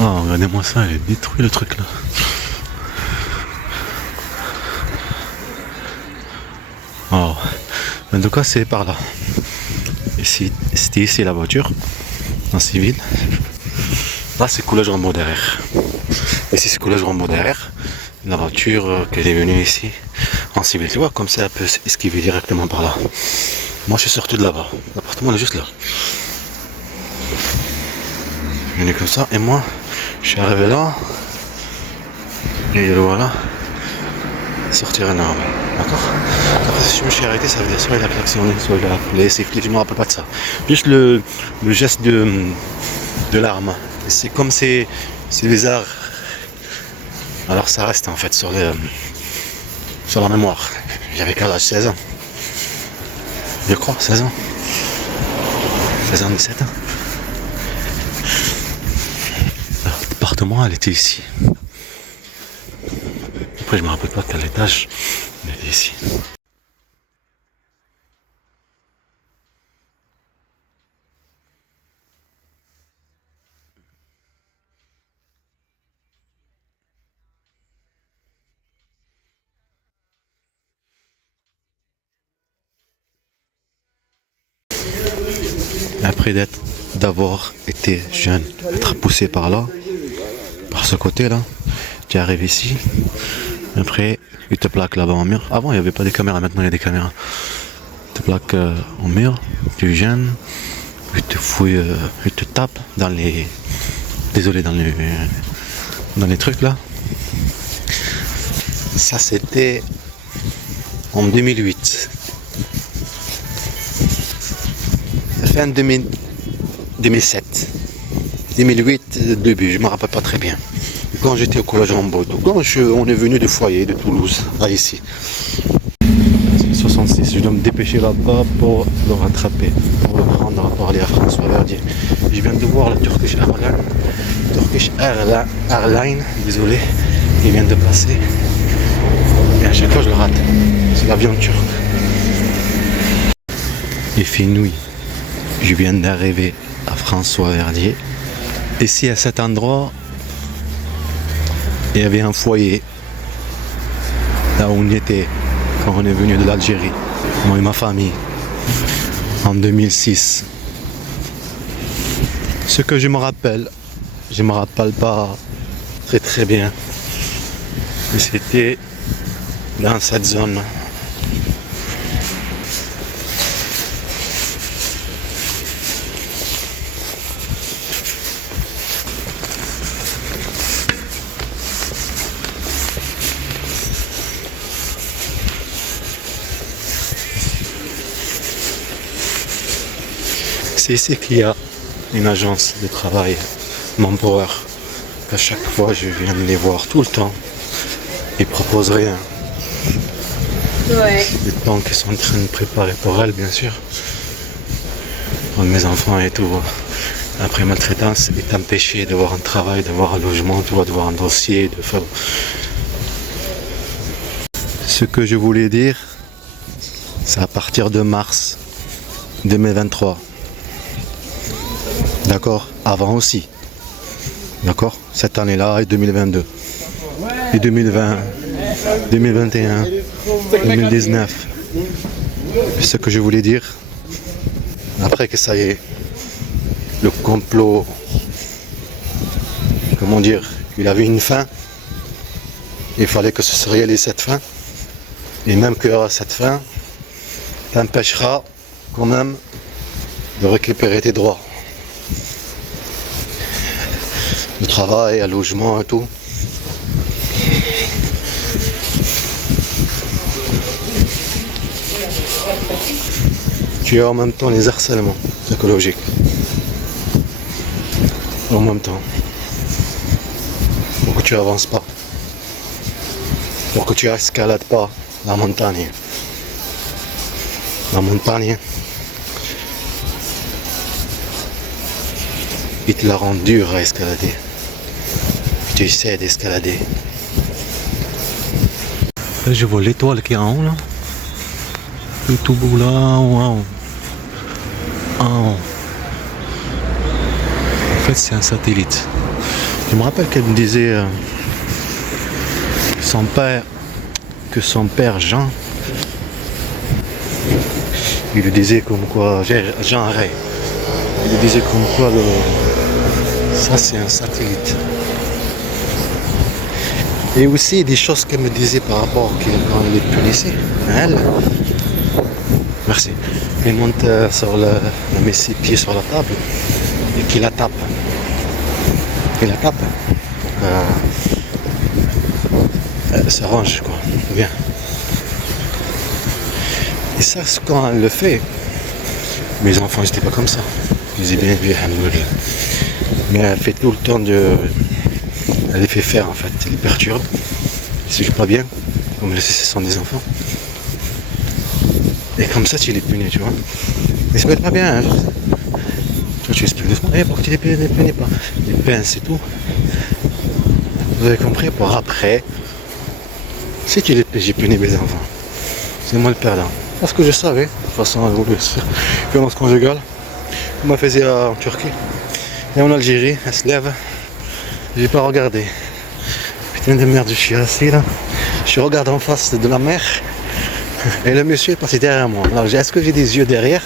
Ah, regardez-moi ça, il est détruit le truc là. Alors, en tout cas, c'est par là. C'était ici la voiture, en civil. Là, c'est coulage Rambo derrière. Ici, c'est coulage Rambo derrière. La voiture qui est venue ici en civil. Tu vois, comme ça, elle peut esquiver directement par là. Moi, je suis sorti de là-bas. L'appartement est juste là. Je venu comme ça, et moi, je suis arrivé là. Et voilà. Sortir un arme. D'accord. Après, si je me suis arrêté, ça veut dire soit il a klaxonné, soit il a appelé sifflé, je ne me rappelle pas de ça. Juste le geste de l'arme. C'est comme c'est bizarre. Alors ça reste en fait sur la mémoire. J'avais quel âge? 16 ans. Je crois, 16 ans. 16 ans, 17 ans. Alors, l'appartement, elle était ici. Après, je me rappelle pas quel étage, mais elle est ici. Après d'avoir été jeune, être poussé par là, par ce côté-là, tu arrives ici. Après, il te plaque là-bas en mur. Avant, il n'y avait pas de caméras, maintenant il y a des caméras. Il te plaque en mur, tu gênes, il te fouille, il te tape dans les. Désolé, dans les trucs là. Ça, c'était en 2008. Fin 2007. 2008, début, je ne me rappelle pas très bien. Quand j'étais au collège en Bordeaux, quand on est venu du foyer de Toulouse, à ici. 66, je dois me dépêcher là-bas pour le rattraper, pour le prendre à parler à François Verdier. Je viens de voir la Turkish Airlines, désolé, il vient de passer. Et à chaque fois je le rate. C'est l'avion turc. Il fait nuit. Je viens d'arriver à François Verdier. Ici à cet endroit, il y avait un foyer. Là où on était quand on est venu de l'Algérie, moi et ma famille, en 2006. Ce que je me rappelle pas très bien, mais c'était dans cette zone. C'est ici qu'il y a une agence de travail, Manpower. À chaque fois, je viens de les voir tout le temps. Ils proposent rien. Ouais. Le temps qu'ils sont en train de préparer pour elle, bien sûr. Pour mes enfants et tout. Après maltraitance, est empêché d'avoir un travail, d'avoir un logement, d'avoir un dossier, de faire. Ce que je voulais dire, c'est à partir de mars 2023. D'accord? Avant aussi. D'accord? Cette année-là et 2022. Et 2020, 2021, 2019. Ce que je voulais dire, après que ça y est, le complot, comment dire, il avait une fin. Il fallait que ce se réalise cette fin. Et même que cette fin t'empêchera quand même de récupérer tes droits. Le travail, le logement et tout. Tu as en même temps les harcèlements psychologiques. En même temps. Pour que tu avances pas. Pour que tu escalades pas la montagne. La montagne, il te la rend dure à escalader. Tu essaies d'escalader. Là, je vois l'étoile qui est en haut là. Le tout beau là, en haut. En haut. En fait, c'est un satellite. Je me rappelle qu'elle me disait que son père Jean, il lui disait comme quoi, Jean Ray, il lui disait comme quoi ça c'est un satellite. Et aussi des choses qu'elle me disait par rapport quand elle est punissée, elle, merci, il monte elle met ses pieds sur la table et qu'il la tape. Il la tape pour qu'elle s'arrange quoi, bien. Et ça, quand elle le fait, mes enfants n'étaient pas comme ça. Ils disaient bien, mais elle fait tout le temps elle les fait faire en fait, elle les perturbe. Ils se jouent pas bien, comme je sais, ce sont des enfants. Et comme ça, tu les punis, tu vois. Ils se mettent pas bien, hein. Toi, tu expliques doucement, pourquoi tu les punis pas? Les pinces et tout. Vous avez compris, pour après, si tu les punis mes enfants, c'est moi le perdant. Parce que je savais, de toute façon, violence conjugale, on m'a fait en Turquie. Et en Algérie, elle se lève, j'ai pas regardé. Putain de merde, je suis assis là. Je regarde en face de la mer. Et le monsieur est passé derrière moi. Alors, est-ce que j'ai des yeux derrière?